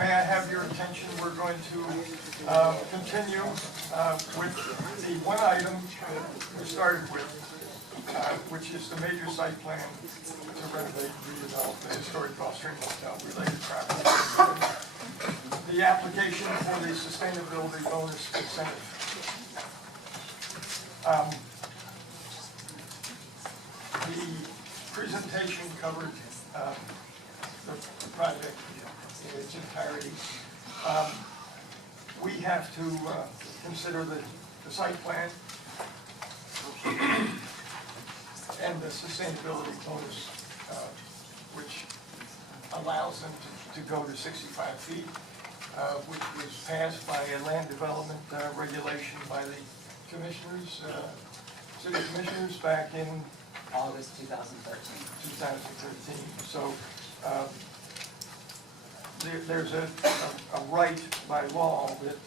may I have your attention? We're going to continue with the one item that we started with, which is the major site plan to renovate and redevelop the historic Gulfstream Hotel related property. The application for the sustainability bonus incentive. The presentation covered the project in its entirety. We have to consider the site plan and the sustainability bonus, which allows them to go to 65 feet, which was passed by a land development regulation by the commissioners, city commissioners back in August 2013. So there's a right by law that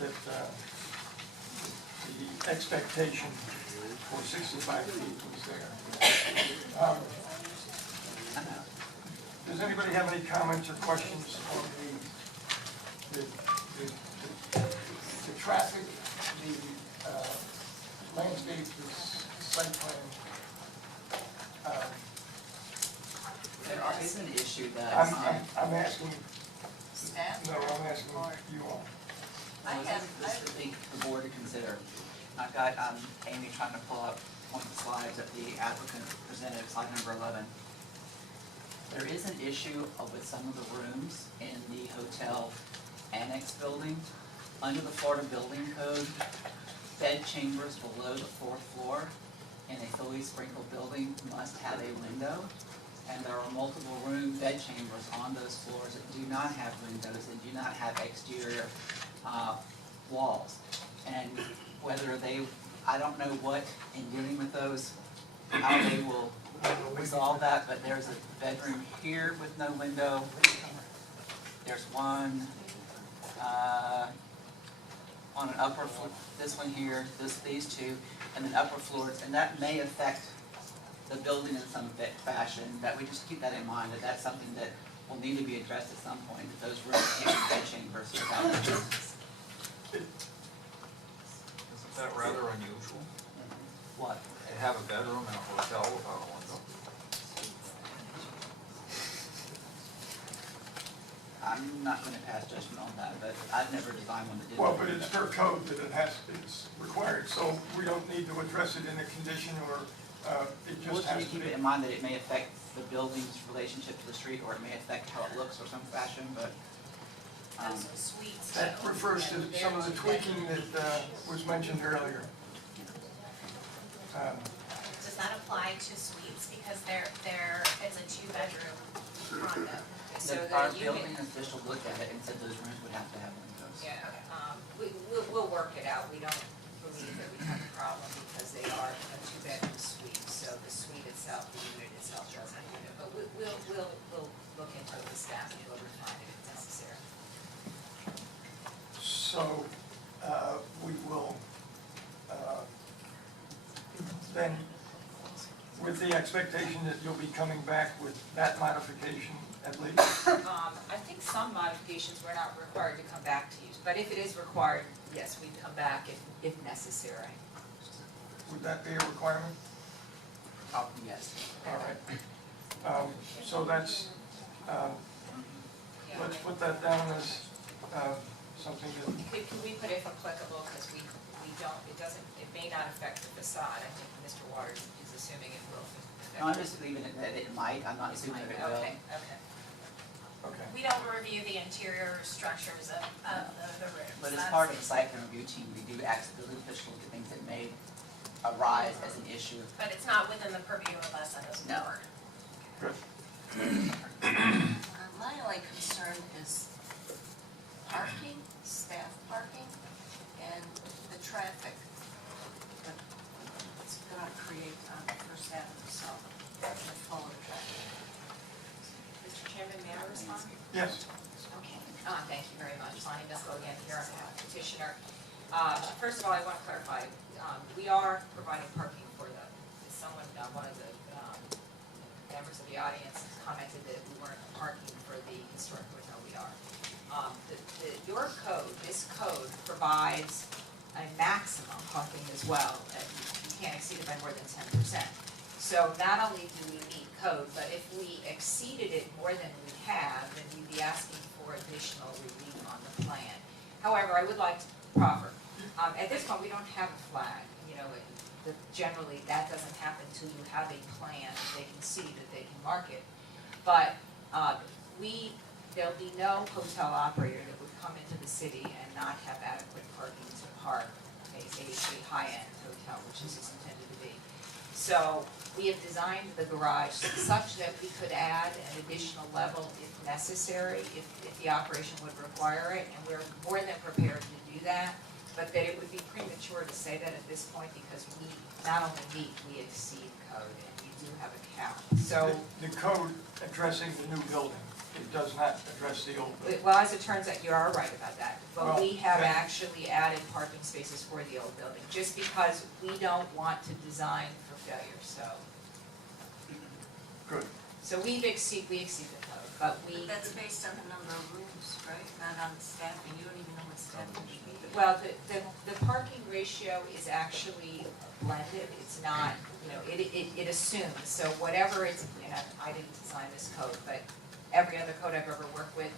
the expectation for 65 feet was there. Does anybody have any comments or questions on the traffic, the landscape, the site plan? There is an issue that I'm asking. Staff? No, I'm asking you all. this would be the board to consider. I've got Amy trying to pull up one of the slides that the applicant presented, slide number 11. There is an issue with some of the rooms in the hotel annex building. Under the Florida Building Code, bed chambers below the 4th floor in a fully sprinkled building must have a window. And there are multiple room bed chambers on those floors that do not have windows and do not have exterior walls. And whether I don't know what, in dealing with those, how they will resolve that, but there's a bedroom here with no window. There's one on an upper floor, this one here, these two, and then upper floors, and that may affect the building in some fashion. That we just keep that in mind, that that's something that will need to be addressed at some point, that those rooms can't be bed chambers without windows. Isn't that rather unusual? What? To have a bedroom in a hotel without a window? I'm not going to pass judgment on that, but I've never designed one that didn't. Well, but it's per code that it's required, so we don't need to address it in a condition or it We'll just has just to keep be. it in mind that it may affect the building's relationship to the street, or it may affect how it looks or some fashion, but Those are suites. That refers to some of the tweaking that was mentioned earlier. Does that apply to suites because it's a 2-bedroom condo? So our the building unit, official looked at it and said those rooms would have to have windows. yeah, we'll work it out. We don't believe that we have a problem because they are a 2-bedroom suite. So the suite itself, the unit itself doesn't have it. But we'll look into it with staff and we'll refine it if necessary. So we will then, with the expectation that you'll be coming back with that modification at least. I think some modifications we're not required to come back to you, but if it is required, yes, we'd come back if necessary. Would that be a requirement? Yes. All right. So that's, let's put that down as something that, Could we put if applicable, because we don't, it may not affect the facade. I think Mr. Waters is assuming it will affect. No, I'm just leaving it that it might, I'm not assuming that it will. Okay. okay. We don't review the interior structures of the rooms. But as part of the site plan review team, we do ask the building official to things that may arise as an issue. But it's not within the purview of us on this No. board. Good. My only concern is parking, staff parking, and the traffic that it's going to create on First Avenue South, the flow of traffic. Mr. Chairman, may I respond? Yes. Okay. Thank you very much. Lonnie Misko again here on behalf of the petitioner. First of all, I want to clarify, we are providing parking for one of the members of the audience commented that we weren't parking for the historic hotel. We are. your code, this code provides a maximum parking as well, that you can't exceed it by more than 10%. So not only do we meet code, but if we exceeded it more than we have, then we'd be asking for additional relief on the plan. However, I would like to proffer, at this point, we don't have a flag, you know, generally that doesn't happen until you have a plan that they can see, that they can market. But there'll be no hotel operator that would come into the city and not have adequate parking to park a high-end hotel, which is intended to be. So we have designed the garage such that we could add an additional level if necessary, if the operation would require it, and we're more than prepared to do that, but that it would be premature to say that at this point because we not only meet, we exceed code, and we do have a cap. So The code addressing the new building, it does not address the old building. well, as it turns out, you are right about that, but Well, we have then- actually added parking spaces for the old building, just because we don't want to design for failure, so. Good. So we exceed the code, but we, That's based on the number of rooms, right? Not on staffing, you don't even know what staffing should be. well, the parking ratio is actually blended, it's not, you know, it assumes, so whatever it's, you know, I didn't design this code, but every other code I've ever worked with,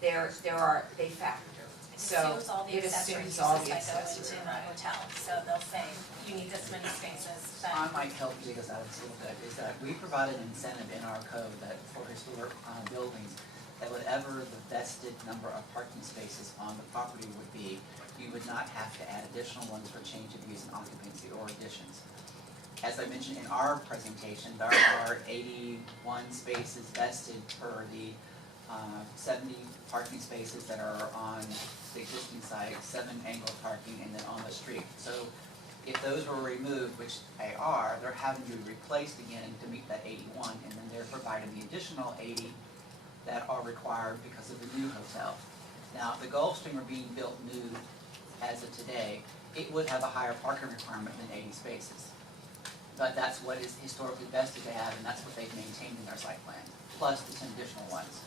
they factor. So Assumes all the it accessory assumes uses all the that go accessory, into a right. hotel, so they'll say, you need this many spaces, then. I might help you because I was a little bit, is that we provide an incentive in our code that for historic buildings, that whatever the vested number of parking spaces on the property would be, you would not have to add additional ones for change of use and occupancy or additions. As I mentioned in our presentation, there are 81 spaces vested per the 70 parking spaces that are on the existing site, 7 angled parking, and then on the street. So if those were removed, which they are, they're having to be replaced again to meet that 81, and then they're providing the additional 80 that are required because of the new hotel. Now, if the Gulfstream were being built new as of today, it would have a higher parking requirement than 80 spaces. But that's what is historically vested to have, and that's what they've maintained in their site plan, plus the 10 additional ones.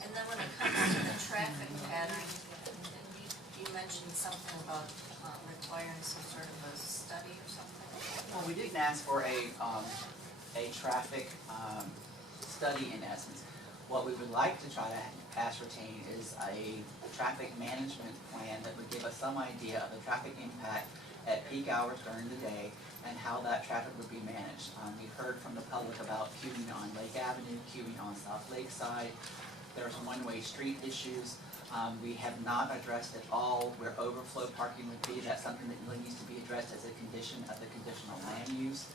And then when it comes to the traffic pattern, you mentioned something about requiring some sort of a study or something? Well, we didn't ask for a traffic study in essence. What we would like to try to ascertain is a traffic management plan that would give us some idea of the traffic impact at peak hours during the day and how that traffic would be managed. We've heard from the public about queuing on Lake Avenue, queuing on South Lakeside. There's one-way street issues. We have not addressed at all where overflow parking would be. That's something that really needs to be addressed as a condition of the conditional land use.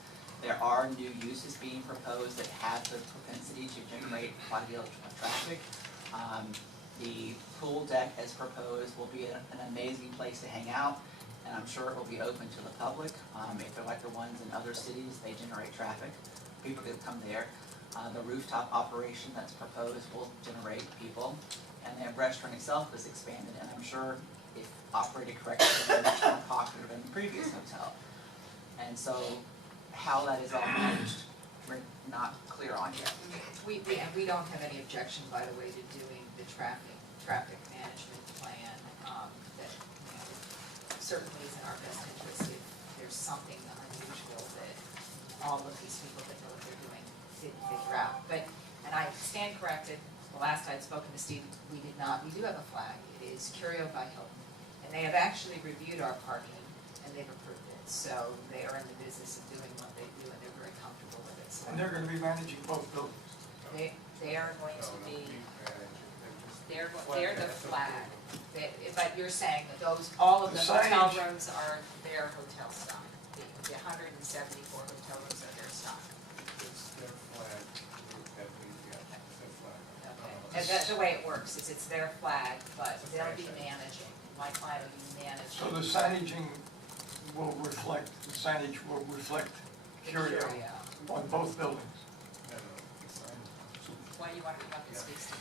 There are new uses being proposed that have the propensity to generate quite a deal of traffic. The pool deck as proposed will be an amazing place to hang out, and I'm sure it will be open to the public. If they're like the ones in other cities, they generate traffic. People that come there. The rooftop operation that's proposed will generate people, and the restaurant itself is expanded, and I'm sure if operated correctly, it will be much more popular than the previous hotel. And so, how that is all managed, we're not clear on yet. And we don't have any objection, by the way, to doing the traffic management plan, that, you know, certainly is in our best interest if there's something unusual that all of these people that know what they're doing didn't figure out. But, and I stand corrected, the last I'd spoken to Steve, we do have a flag. It is Curio by Hilton. And they have actually reviewed our parking and they've approved it. So they are in the business of doing what they do and they're very comfortable with it. So And they're gonna be managing both buildings. they are going to be, they're the flag. But you're saying that all of the The hotel signage. rooms are their hotel stock. The 174 hotel rooms are their stock. It's their flag, that we get, their flag. Okay. And that's the way it works, is it's their flag, but they'll be managing. My client will be managing. So the signaging will reflect, Curio on both buildings. No, it's Why do you want to come up and speak, Steve?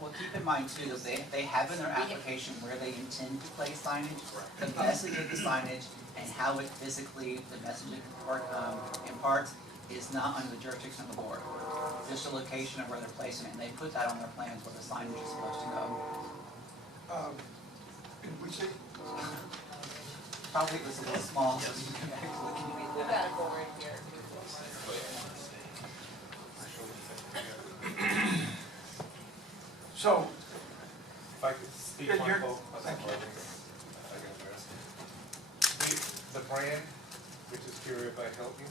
Well, keep in mind too, that they have in their application where they intend to place signage, the message of the signage, and how it physically, the messaging imparts, is not under the jurisdiction of the board. just a location of where they're placing it, and they put that on their plans where the signage is supposed to go. We say, Probably it was a little small. We gotta go right here. so, If I could speak Yeah, one you're- vote, thank you. if I can address it. The brand, which is Curio by Hilton,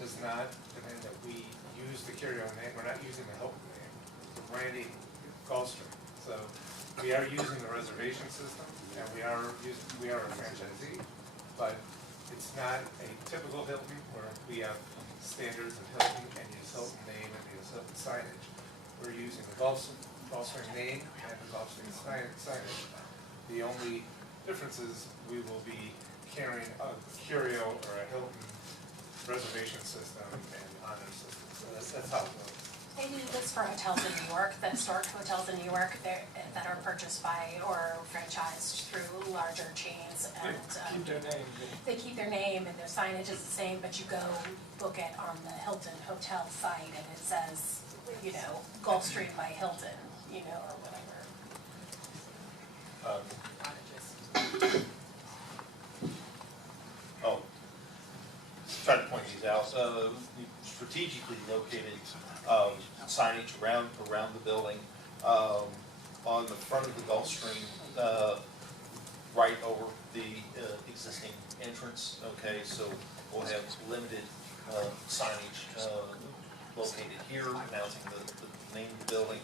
does not demand that we use the Curio name. We're not using the Hilton name. We're branding Gulfstream. So we are using the reservation system, and we are a franchisee, but it's not a typical Hilton where we have standards of Hilton and use Hilton name and use Hilton signage. We're using the Gulfstream name and the Gulfstream signage. The only difference is we will be carrying a Curio or a Hilton reservation system and honor system. So that's how it goes. They do this for hotels in New York, the historic hotels in New York that are purchased by or franchised through larger chains. they And keep their name. they keep their name and their signage is the same, but you go book it on the Hilton hotel site and it says, you know, Gulfstream by Hilton, you know, or whatever. Oh, try to point these out. We strategically located signage around the building. On the front of the Gulfstream, right over the existing entrance. Okay, so we'll have limited signage located here announcing the name of the building.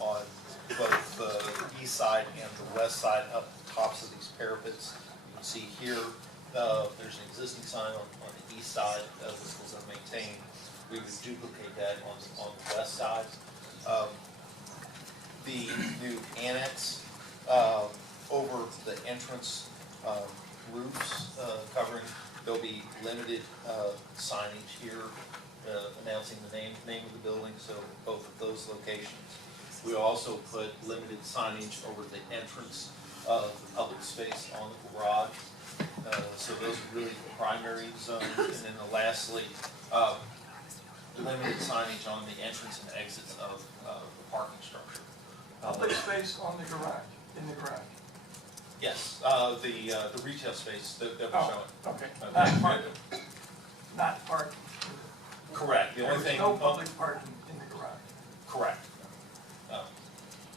On both the east side and the west side, up the tops of these parapets, you can see here, there's an existing sign on the east side, which was maintained. We would duplicate that on the west side. The new annex over the entrance roofs covering, there'll be limited signage here announcing the name of the building, so both of those locations. We also put limited signage over the entrance of the public space on the garage. So those are really the primary zones. And then lastly, limited signage on the entrance and exits of the parking structure. Public space on the garage, in the garage. Yes, the retail space that we're Oh, showing. okay, Okay. not parking. Not parking. Correct. The only There's thing. no public parking in the garage. Correct.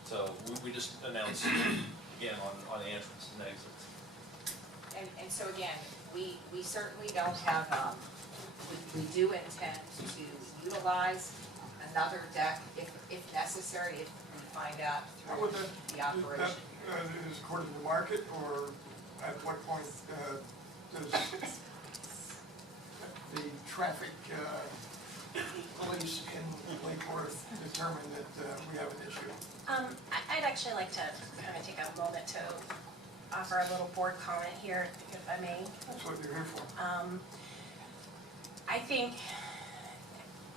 So we just announced again on the entrance and exits. And so again, we certainly don't have, we do intend to utilize another deck if necessary, if we find out How would through that, the operation. is according to market, or at what point does the traffic police in Lake Worth determine that we have an issue? I'd actually like to kind of take a moment to offer a little board comment here, if I may. That's what you're here for. I think,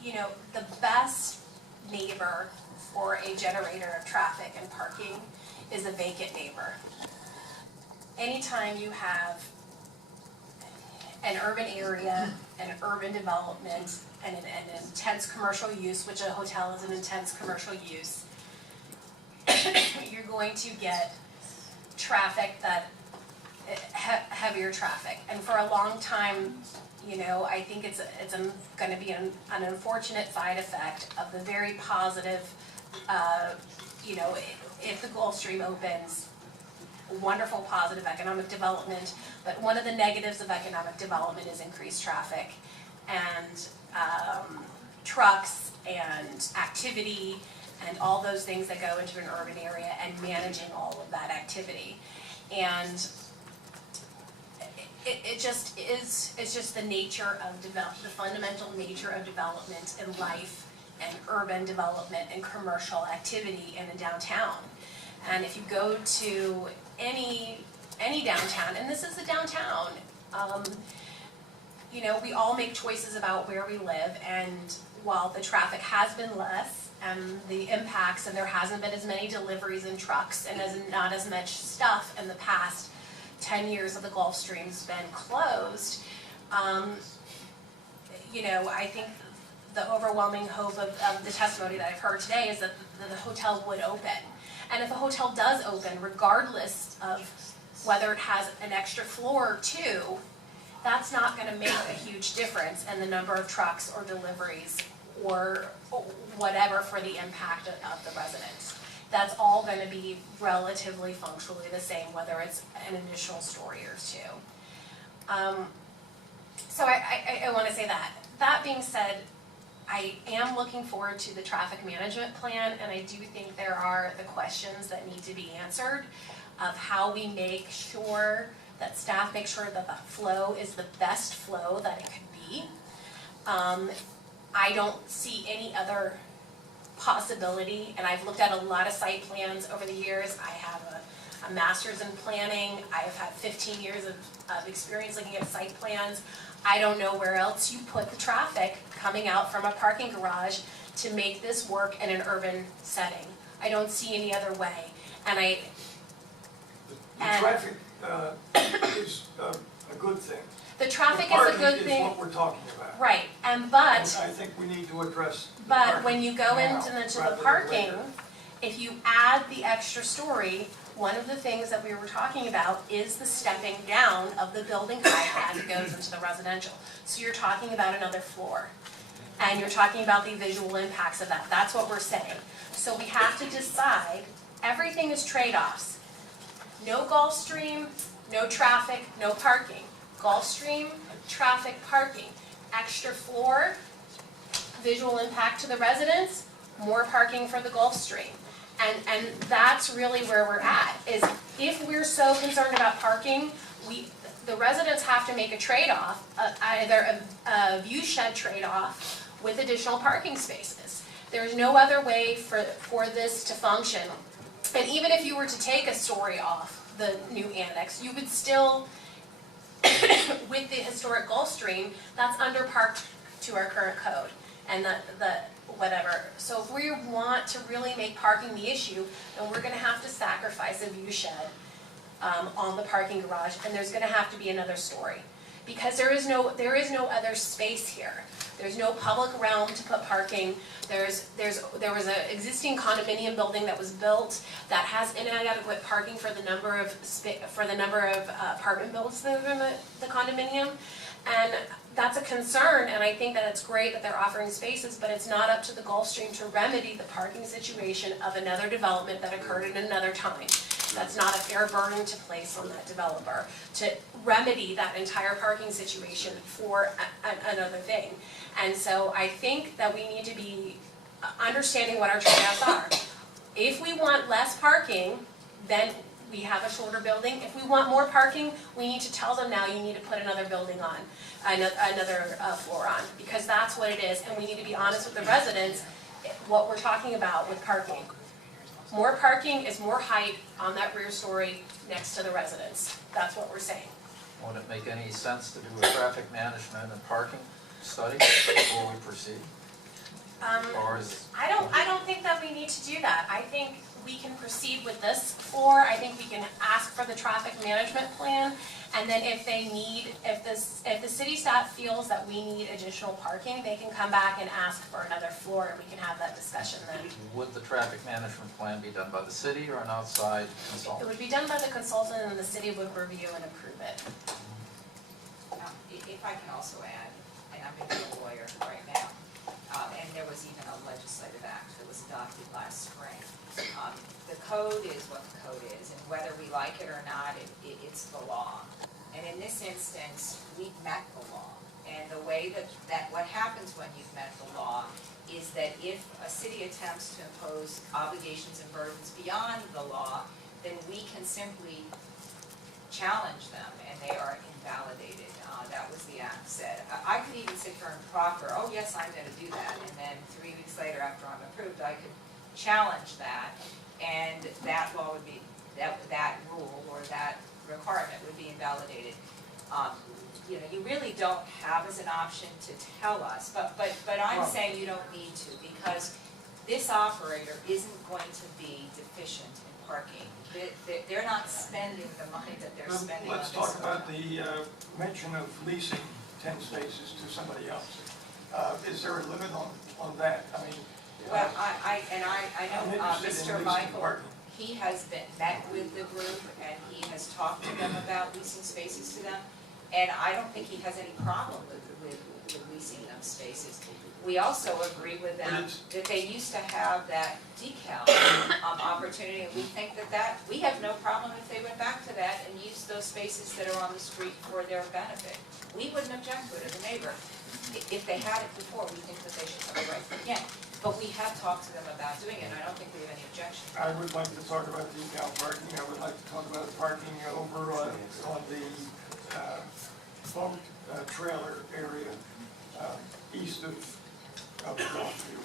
you know, the best neighbor for a generator of traffic and parking is a vacant neighbor. Anytime you have an urban area, an urban development, and an intense commercial use, which a hotel is an intense commercial use, you're going to get traffic that, heavier traffic. And for a long time, you know, I think it's going to be an unfortunate side effect of the very positive, you know, if the Gulfstream opens, wonderful positive economic development, but one of the negatives of economic development is increased traffic and trucks and activity and all those things that go into an urban area and managing all of that activity. And it just is, it's just the nature of the fundamental nature of development in life and urban development and commercial activity in a downtown. And if you go to any downtown, and this is a downtown, you know, we all make choices about where we live, and while the traffic has been less and the impacts, and there hasn't been as many deliveries and trucks and not as much stuff in the past 10 years of the Gulfstream's been closed, you know, I think the overwhelming hope of the testimony that I've heard today is that the hotel would open. And if a hotel does open, regardless of whether it has an extra floor or two, that's not gonna make a huge difference in the number of trucks or deliveries or whatever for the impact of the residents. That's all gonna be relatively functionally the same, whether it's an additional story or two. So I wanna say that. That being said, I am looking forward to the traffic management plan, and I do think there are the questions that need to be answered of how we make sure that staff make sure that the flow is the best flow that it could be. I don't see any other possibility, and I've looked at a lot of site plans over the years. I have a master's in planning. I have had 15 years of experience looking at site plans. I don't know where else you put the traffic coming out from a parking garage to make this work in an urban setting. I don't see any other way. And The traffic is a good thing. the traffic The is a parking good is thing, what we're talking about. right, And I but think we need to address the when parking you go now into the rather than parking, later. if you add the extra story, one of the things that we were talking about is the stepping down of the building height as it goes into the residential. So you're talking about another floor. And you're talking about the visual impacts of that. That's what we're saying. So we have to decide, everything is trade-offs. No Gulfstream, no traffic, no parking. Gulfstream, traffic, parking. Extra floor, visual impact to the residents, more parking for the Gulfstream. And that's really where we're at, is if we're so concerned about parking, the residents have to make a trade-off, either a view shed trade-off with additional parking spaces. There's no other way for this to function. And even if you were to take a story off the new annex, you would still, with the historic Gulfstream, that's underparked to our current code. And the whatever. So if we want to really make parking the issue, then we're gonna have to sacrifice a view shed on the parking garage, and there's gonna have to be another story. Because there is no other space here. There's no public realm to put parking. There was an existing condominium building that was built that has inadequate parking for the number of apartment buildings that are in the condominium. And that's a concern, and I think that it's great that they're offering spaces, but it's not up to the Gulfstream to remedy the parking situation of another development that occurred at another time. That's not a fair burden to place on that developer, to remedy that entire parking situation for another thing. And so I think that we need to be understanding what our trade-offs are. If we want less parking, then we have a shorter building. If we want more parking, we need to tell them now you need to put another building on, another floor on, because that's what it is. And we need to be honest with the residents, what we're talking about with parking. More parking is more height on that rear story next to the residents. That's what we're saying. Would it make any sense to do a traffic management and parking study before we proceed? Or is, I don't think that we need to do that. I think we can proceed with this floor. I think we can ask for the traffic management plan, and then if the city staff feels that we need additional parking, they can come back and ask for another floor, and we can have that discussion then. would the traffic management plan be done by the city or an outside It consultant? would be done by the consultant, and the city would review and approve it. If I can also add, and I'm gonna be a lawyer right now, and there was even a legislative act that was adopted last spring. The code is what the code is, and whether we like it or not, it's the law. And in this instance, we've met the law. And the way that what happens when you've met the law is that if a city attempts to impose obligations and burdens beyond the law, then we can simply challenge them, and they are invalidated. That was the act said. I could even sit here and proffer, oh yes, I'm gonna do that, and then 3 weeks later after I'm approved, I could challenge that, and that law would be, that rule or that requirement would be invalidated. You know, you really don't have as an option to tell us, but I'm saying you don't need to, because this operator isn't going to be deficient in parking. They're not spending the money that they're spending on this. Let's talk about the mention of leasing 10 spaces to somebody else. Is there a limit on that? I mean, Well, I I'm know, interested in Mr. leasing Michael, parking. he has met with the group and he has talked to them about leasing spaces to them. And I don't think he has any problem with leasing them spaces. We also agree with them that they used to have that decal opportunity, and we think that we have no problem if they went back to that and used those spaces that are on the street for their benefit. We wouldn't object to it as a neighbor. If they had it before, we think that they should have a right again. But we have talked to them about doing it, and I don't think we have any objection. I would like to talk about decal parking. I would like to talk about parking over on the boat trailer area east of Gulfstream.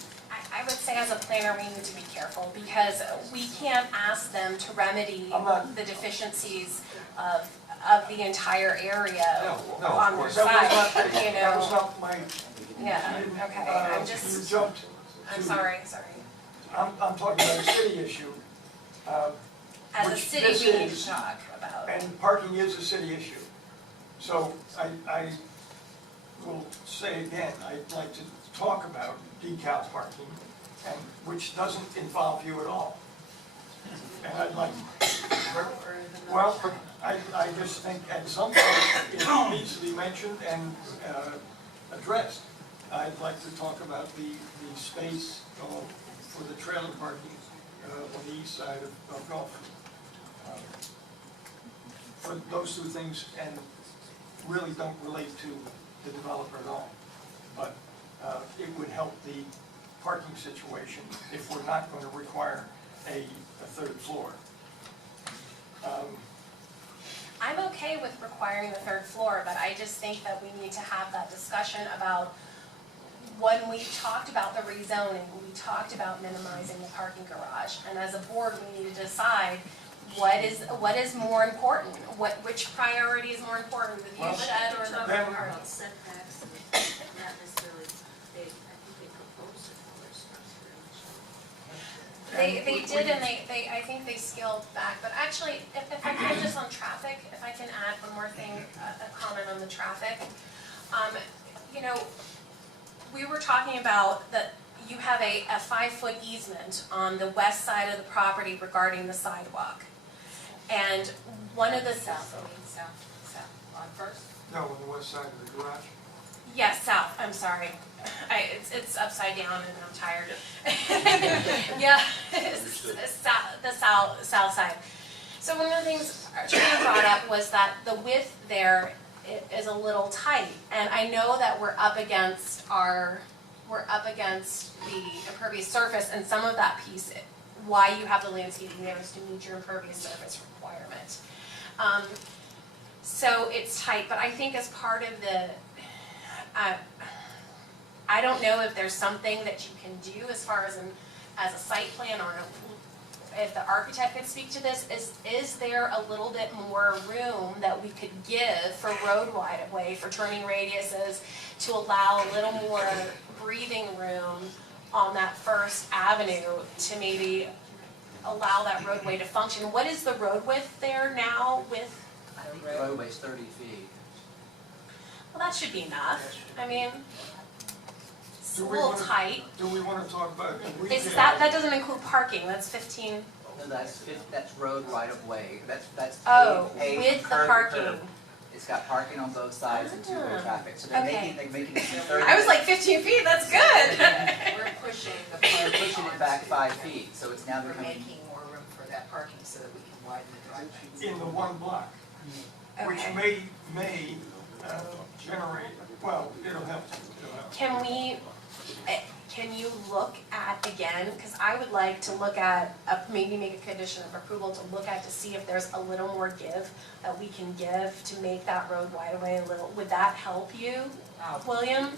I would say as a planner, we need to be careful because we can't ask them to remedy I'm not- the deficiencies of the entire area No, on of their course. That was side, not, you that was know. not my. Yeah, okay, I'm You just, jumped. I'm to- sorry. I'm talking about a city issue. As a Which city, this we need is, to talk about. And parking is a city issue. So I will say again, I'd like to talk about decal parking, and which doesn't involve you at all. And I'd like, well, I just think at some point it needs to be mentioned and addressed. I'd like to talk about the space for the trailer parking on the east side of Gulf. For those two things, and really don't relate to the developer at all. But it would help the parking situation if we're not going to require a third floor. I'm okay with requiring the third floor, but I just think that we need to have that discussion about when we talked about the rezoning, we talked about minimizing the parking garage. And as a board, we need to decide what is more important, which priority is more important, the view Well, shed or the Talking then- parking? about setbacks, and not necessarily, I think they proposed it for their structure. They did, and I think they scaled back, but actually, if I can, just on traffic, if I can add one more thing, a comment on the traffic. You know, we were talking about that you have a 5-foot easement on the west side of the property regarding the sidewalk. And one of the. South, on First? No, on the west side of the garage. Yes, south, I'm sorry. It's upside down and I'm tired. Yeah, it's the south side. So one of the things Trina brought up was that the width there is a little tight. And I know that we're up against the impervious surface, and some of that piece, why you have the landscaping there is to meet your impervious surface requirement. So it's tight, but I think as part of the, I don't know if there's something that you can do as far as a site plan, or if the architect could speak to this, is there a little bit more room that we could give for road right of way, for turning radiuses, to allow a little more breathing room on that First Avenue to maybe allow that roadway to function? What is the road width there now with? I think the roadway's 30 feet. Well, that should be enough. I mean, it's a Do we little wanna- tight. Do we want to talk about retail? Is that doesn't include parking, that's 15. No, that's road right of way. That's Oh, paved with the curb to parking. curb. It's got parking on both sides and two-way Ah, traffic. So they're okay. making it 30. I was like 15 feet, that's good. We're pushing the They're parking pushing it on back to- 5 feet, so it's now We're becoming. making more room for that parking so that we can widen the driveway. In the one block, which Okay. may generate, well, it'll help. Can you look at, again, because I would like to look at, maybe make a condition of approval to look at to see if there's a little more give that we can give to make that road wide away a little. Would that help you, William?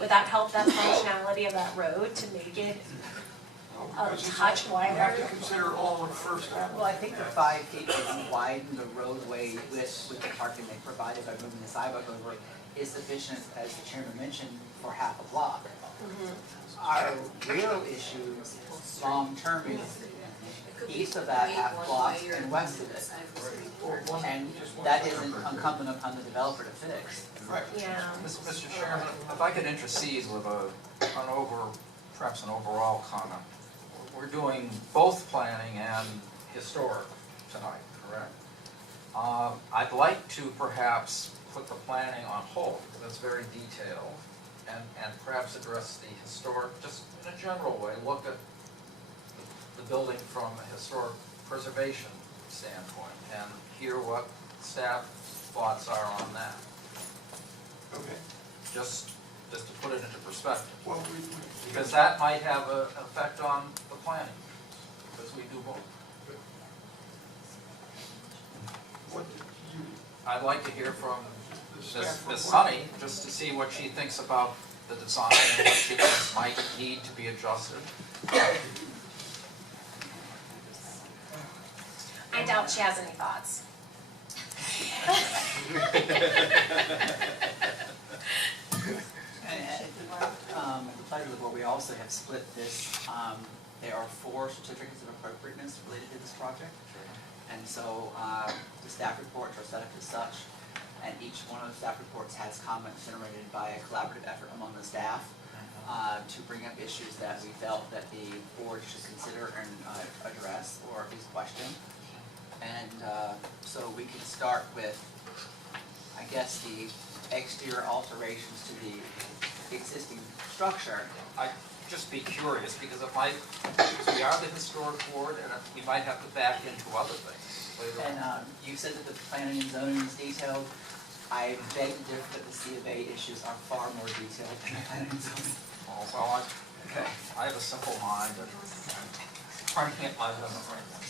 Would that help that functionality of that road to make it a touch You have to wider? consider all of First Avenue. Well, I think the 5 feet doesn't widen the roadway with the parking they provided by moving the sidewalk over is sufficient, as the chairman mentioned, for half a block. Our real issue, long-term, is east of that half block and west of it. And that isn't incumbent upon the developer to fix. Right. Yeah. Mr. Chairman, if I could intercede with perhaps an overall comment. We're doing both planning and historic tonight, correct? I'd like to perhaps put the planning on hold, because it's very detailed, and perhaps address the historic, just in a general way, look at the building from a historic preservation standpoint, and hear what staff thoughts are on that. Okay. Just to put it into perspective. Well, Because that might have an effect on the planning, because we do both. what did you, I'd like to hear from the Ms. staff report? Sunny, just to see what she thinks about the design and what she thinks might need to be adjusted. I doubt she has any thoughts. And the pleasure of the board, we also have split this, there are 4 certificates of appropriateness related to this project. And so the staff reports are set up as such, and each one of the staff reports has comments generated by a collaborative effort among the staff to bring up issues that we felt that the board should consider and address, or at least question. And so we could start with, I guess, the exterior alterations to the existing structure. I'd just be curious, because it might, because we are the historic board, and we might have to back into other things later And on. you said that the planning and zoning is detailed. I beg to differ that the C of A issues are far more detailed than the planning and zoning. Well, I have a simple mind, and trying to get my limit right now.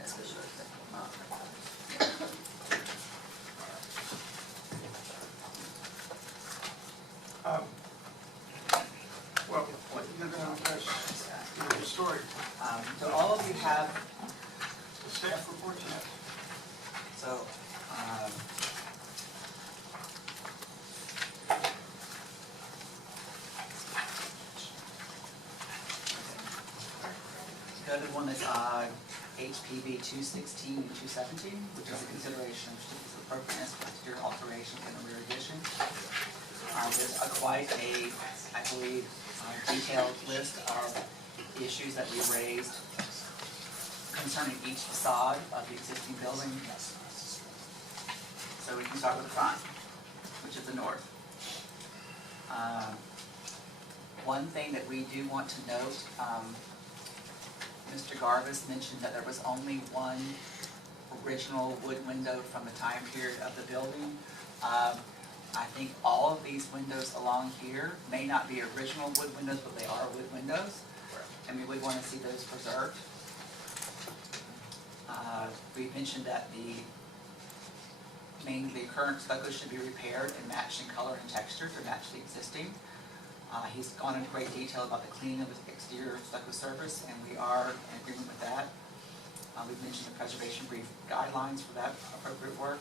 Yes, for sure. Well, you're going to address the historic, So all of you have, the staff report, yes. so, the other one is HPB 216 and 217, which is a consideration of certificates of appropriateness for exterior alterations and a rear addition. There's quite a, I believe, detailed list of issues that we raised concerning each facade of the existing building. So we can start with the front, which is the north. One thing that we do want to note, Mr. Garvis mentioned that there was only one original wood window from the time period of the building. I think all of these windows along here may not be original wood windows, but they are wood windows, and we would want to see those preserved. We mentioned that the current stucco should be repaired and matched in color and texture to match the existing. He's gone into great detail about the cleaning of the exterior stucco surface, and we are in agreement with that. We've mentioned the preservation brief guidelines for that appropriate work.